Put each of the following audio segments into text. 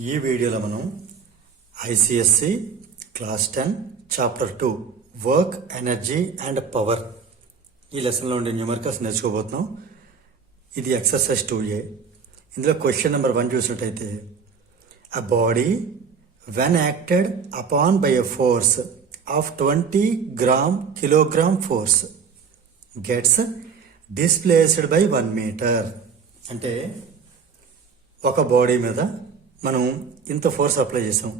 ఈ వీడియోలో మనం ICSC class 10 chapter 2 work energy and power ఈ లెసన్లో ఉండే న్యూమరికల్స్ నేర్చుకోబోతున్నాం. ఇది ఎక్సర్సైజ్ 2A. ఇందులో క్వశ్చన్ నెంబర్ 1 చూసినట్టయితే, a body when acted upon by a force of 20 kilogram force gets displaced by 1 metre. అంటే ఒక బాడీ మీద మనం ఇంత ఫోర్స్ అప్లై చేసాం,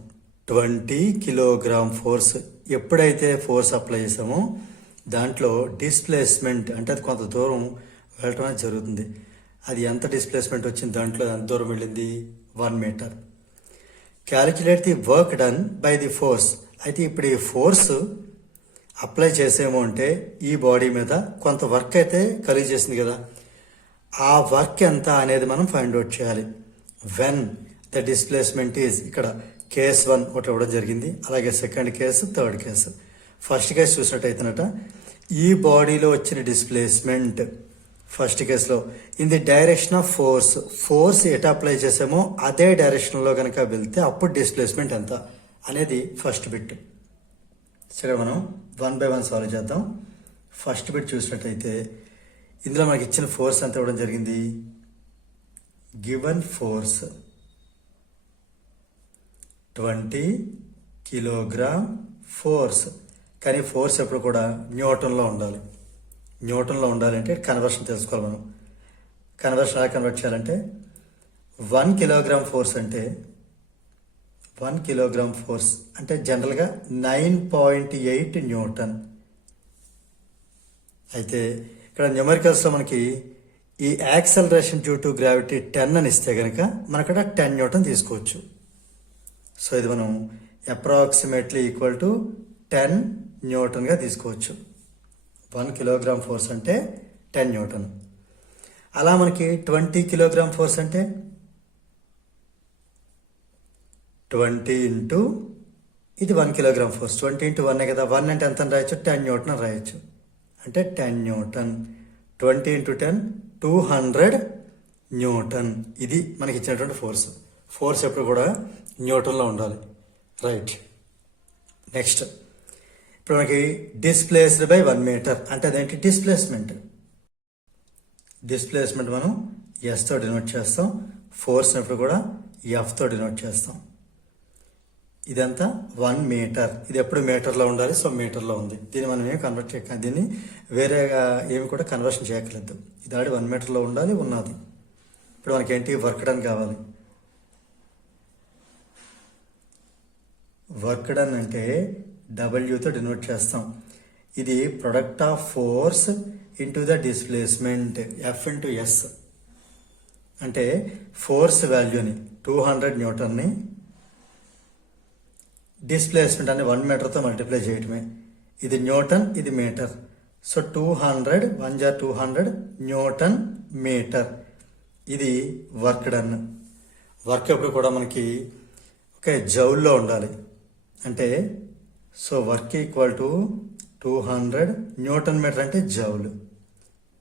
20 కిలోగ్రామ్ ఫోర్స్. ఎప్పుడైతే ఫోర్స్ అప్లై చేసామో దాంట్లో డిస్ప్లేస్మెంట్ అంటే అది కొంత దూరం వెళ్ళటం అనేది జరుగుతుంది. అది ఎంత డిస్ప్లేస్మెంట్ వచ్చింది, దాంట్లో ఎంత దూరం వెళ్ళింది, 1 meter. Calculate the work done by the force. అయితే ఇప్పుడు ఈ ఫోర్స్ అప్లై చేసేమో అంటే ఈ బాడీ మీద కొంత వర్క్ అయితే కలిగి చేసింది కదా, ఆ వర్క్ ఎంత అనేది మనం ఫైండ్ అవుట్ చేయాలి. వెన్ ద డిస్ప్లేస్మెంట్ ఈజ్, ఇక్కడ కేస్ 1 ఒకటి ఇవ్వడం జరిగింది, అలాగే second case, third case. First case చూసినట్టయితేనట, ఈ బాడీలో వచ్చిన డిస్ప్లేస్మెంట్ ఫస్ట్ కేసులో in the direction of force ఎటు అప్లై చేసామో అదే డైరెక్షన్లో కనుక వెళ్తే అప్పుడు డిస్ప్లేస్మెంట్ ఎంత అనేది ఫస్ట్ బిట్. సరే, మనం 1 by 1 సాల్వ్ చేద్దాం. ఫస్ట్ బిట్ చూసినట్టయితే ఇందులో మనకి ఇచ్చిన ఫోర్స్ ఎంత ఇవ్వడం జరిగింది, గివన్ ఫోర్స్ 20 కిలోగ్రామ్ ఫోర్స్. కానీ ఫోర్స్ ఎప్పుడు కూడా న్యూటన్లో ఉండాలి. న్యూటన్లో ఉండాలంటే కన్వర్షన్ తెలుసుకోవాలి మనం. కన్వర్షన్ ఎలా కన్వర్ట్ చేయాలంటే 1 కిలోగ్రామ్ ఫోర్స్ అంటే 1 కిలోగ్రామ్ ఫోర్స్ అంటే జనరల్గా 9.8 న్యూటన్. అయితే ఇక్కడ న్యూమరికల్స్లో మనకి ఈ యాక్సలరేషన్ డ్యూ టు గ్రావిటీ 10 అని ఇస్తే కనుక మనక్కడ 10 న్యూటన్ తీసుకోవచ్చు. సో ఇది మనం అప్రాక్సిమేట్లీ ఈక్వల్ టు 10 న్యూటన్గా తీసుకోవచ్చు. 1 కిలోగ్రామ్ ఫోర్స్ అంటే 10 న్యూటన్. అలా మనకి 20 కిలోగ్రామ్ ఫోర్స్ అంటే 20 ఇంటూ ఇది 1 కిలోగ్రామ్ ఫోర్స్, 20 ఇంటూ 1 కదా, 1 అంటే ఎంత రాయొచ్చు, 10 న్యూటన్ రాయొచ్చు. అంటే 10 న్యూటన్, 20 ఇంటూ 10 200 న్యూటన్. ఇది మనకి ఇచ్చినటువంటి ఫోర్స్. ఫోర్స్ ఎప్పుడు కూడా న్యూటన్లో ఉండాలి. రైట్. నెక్స్ట్, ఇప్పుడు మనకి డిస్ప్లేస్డ్ బై 1 మీటర్ అంటే అదేంటి, డిస్ప్లేస్మెంట్. డిస్ప్లేస్మెంట్ మనం ఎస్తో డినోట్ చేస్తాం, ఫోర్స్ ఎప్పుడు కూడా ఎఫ్తో డినోట్ చేస్తాం. ఇదంతా 1 మీటర్. ఇది ఎప్పుడు మీటర్లో ఉండాలి, సో మీటర్లో ఉంది. దీన్ని మనం ఏం కన్వర్ట్ చేయక, దీన్ని వేరేగా ఏమి కూడా కన్వర్షన్ చేయక్కర్లేదు. ఇది ఆల్రెడీ 1 మీటర్లో ఉండాలి, ఉన్నది. ఇప్పుడు మనకేంటి, వర్క్ డన్ కావాలి. వర్క్ డన్ అంటే డబ్ల్యూతో డినోట్ చేస్తాం. ఇది product of force into the displacement, F into S. అంటే ఫోర్స్ వాల్యూని 200 న్యూటన్ని డిస్ప్లేస్మెంట్ అని 1 మీటర్తో మల్టిప్లై చేయటమే. ఇది న్యూటన్, ఇది మీటర్. So 200 1 × 200 newton metre. ఇది వర్క్ డన్. వర్క్ ఎప్పుడు కూడా మనకి ఒక జౌల్లో ఉండాలి. అంటే so work equal to 200 newton metre అంటే జౌల్.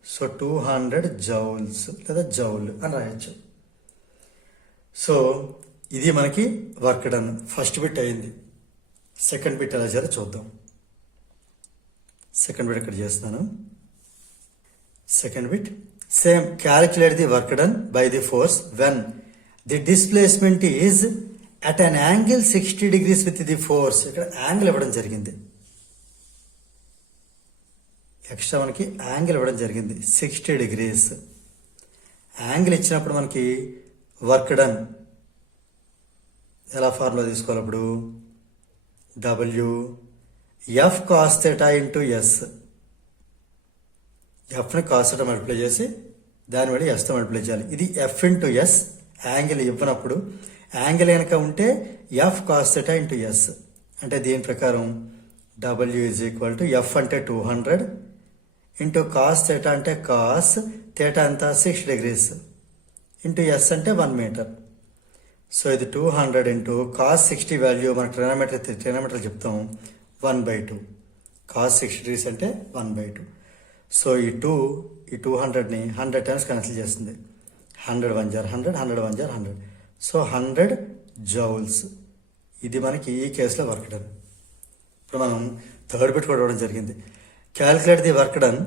సో 200 జౌల్స్ లేదా జౌల్ అని రాయొచ్చు. సో ఇది మనకి వర్క్ డన్. ఫస్ట్ బిట్ అయింది. సెకండ్ బిట్ ఎలా చేయాలో చూద్దాం. సెకండ్ బిట్ ఇక్కడ చేస్తున్నాను. Second bit same, calculate the work done by the force when the displacement is at an angle 60 degrees with the force. ఇక్కడ యాంగిల్ ఇవ్వడం జరిగింది, ఎక్స్ట్రా మనకి యాంగిల్ ఇవ్వడం జరిగింది 60 degrees. యాంగిల్ ఇచ్చినప్పుడు మనకి వర్క్ డన్ ఎలా ఫార్ములా తీసుకోవాలి, అప్పుడు W F cos theta into S. ఎఫ్ని కాస్ థీటా మల్టిప్లై చేసి దాని వల్ల ఎస్తో మల్టిప్లై చేయాలి. ఇది ఎఫ్ ఇంటూ ఎస్. యాంగిల్ ఇవ్వనప్పుడు యాంగిల్ కనుక ఉంటే F cos theta into S. అంటే దీని ప్రకారం W is equal to F అంటే 200 ఇంటూ కాస్ థీటా అంటే కాస్ థీటా అంతా 6 degrees ఇంటూ ఎస్ అంటే 1 మీటర్. సో ఇది 200 ఇంటూ కాస్ 60 వాల్యూ మనకు ట్రిగ్నోమెట్రీ చెప్తాం 1/2. కాస్ 60 degrees అంటే 1/2. సో ఈ 200ని 100 టైమ్స్ క్యాన్సిల్ చేస్తుంది. 100 1 × 100, 100 1 × 100. So 100 joules. ఇది మనకి ఈ కేసులో వర్క్ డన్. ఇప్పుడు మనం థర్డ్ బిట్ కూడా ఇవ్వడం జరిగింది. Calculate the work done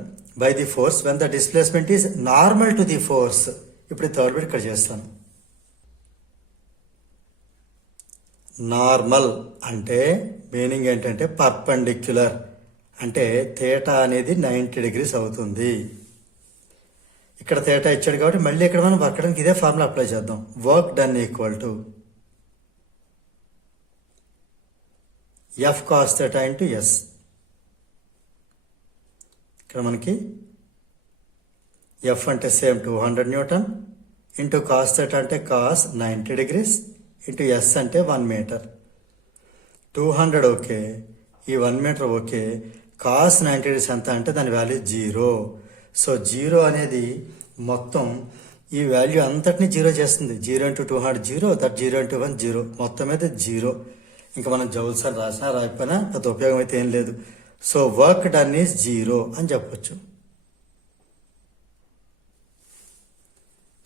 by the force when the displacement is normal to the force. ఇప్పుడు థర్డ్ బిట్ ఇక్కడ చేస్తాను. నార్మల్ అంటే మీనింగ్ ఏంటంటే పర్పెండిక్యులర్, అంటే థీటా అనేది 90 డిగ్రీస్ అవుతుంది. ఇక్కడ థీటా ఇచ్చాడు కాబట్టి మళ్ళీ ఇక్కడ మనం వర్క్ డన్కి ఇదే ఫార్ములా అప్లై చేద్దాం. Work done equal to F cos theta into S. ఇక్కడ మనకి ఎఫ్ అంటే same 200 newton into cos theta అంటే కాస్ 90 డిగ్రీస్ ఇంటూ ఎస్ అంటే 1 మీటర్. 200 ఓకే, ఈ 1 మీటర్ ఓకే. కాస్ 90 డిగ్రీస్ ఎంత అంటే దాని వాల్యూ 0. సో 0 అనేది మొత్తం ఈ వాల్యూ అంతటిని 0 చేస్తుంది. 0 ఇంటూ 200 0, దట్ 0 ఇంటూ 1 0, మొత్తం అయితే 0. ఇంకా మనం జౌల్స్ అని రాసినా రాకపోయినా పెద్ద ఉపయోగం అయితే ఏం లేదు. సో వర్క్ డన్ ఈజ్ 0 అని చెప్పొచ్చు.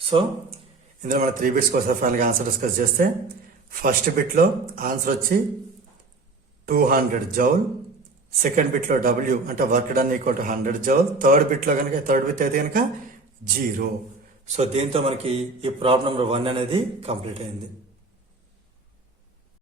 సో ఇందులో మన 3 బిట్స్కి ఒకసారి ఫైనల్గా ఆన్సర్ డిస్కస్ చేస్తే, ఫస్ట్ బిట్లో ఆన్సర్ వచ్చి 200 జౌల్, సెకండ్ బిట్లో డబ్ల్యూ అంటే work done equal to 100 joule, third బిట్లో కనుక థర్డ్ బిట్ అయితే కనుక 0. సో దీంతో మనకి ఈ ప్రాబ్లం నెంబర్ 1 అనేది కంప్లీట్ అయింది.